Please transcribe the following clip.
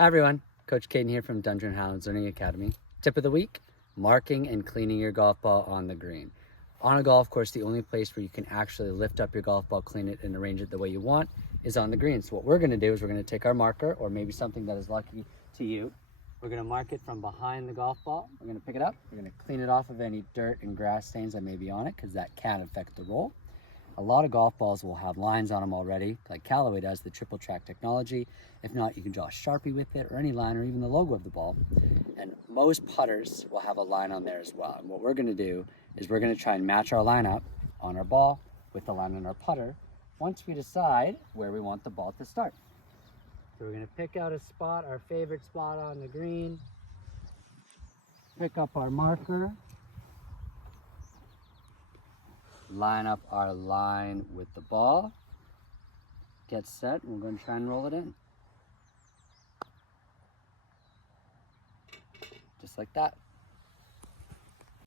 Hi everyone, Coach Caden here from Duntroon Highlands Golf Academy. Tip of the week, marking and cleaning your golf ball on the green. On a golf course, the only place where you can actually lift up your golf ball, clean it, and arrange it the way you want is on the green. So what we're gonna do is we're gonna take our marker, or maybe something that is lucky to you. We're gonna mark it from behind the golf ball. We're gonna pick it up. We're gonna clean it off of any dirt and grass stains that may be on it, because that can affect the roll. A lot of golf balls will have lines on them already, like Callaway does, the triple track technology. If not, you can draw a Sharpie with it, or any line, or even the logo of the ball. And most putters will have a line on there as well. And what we're gonna do is we're gonna try and match our line up on our ball with the line on our putter once we decide where we want the ball to start. So we're gonna pick out a spot, our favorite spot on the green, pick up our marker, line up our line with the ball, get set, and we're going to try and roll it in. Just like that.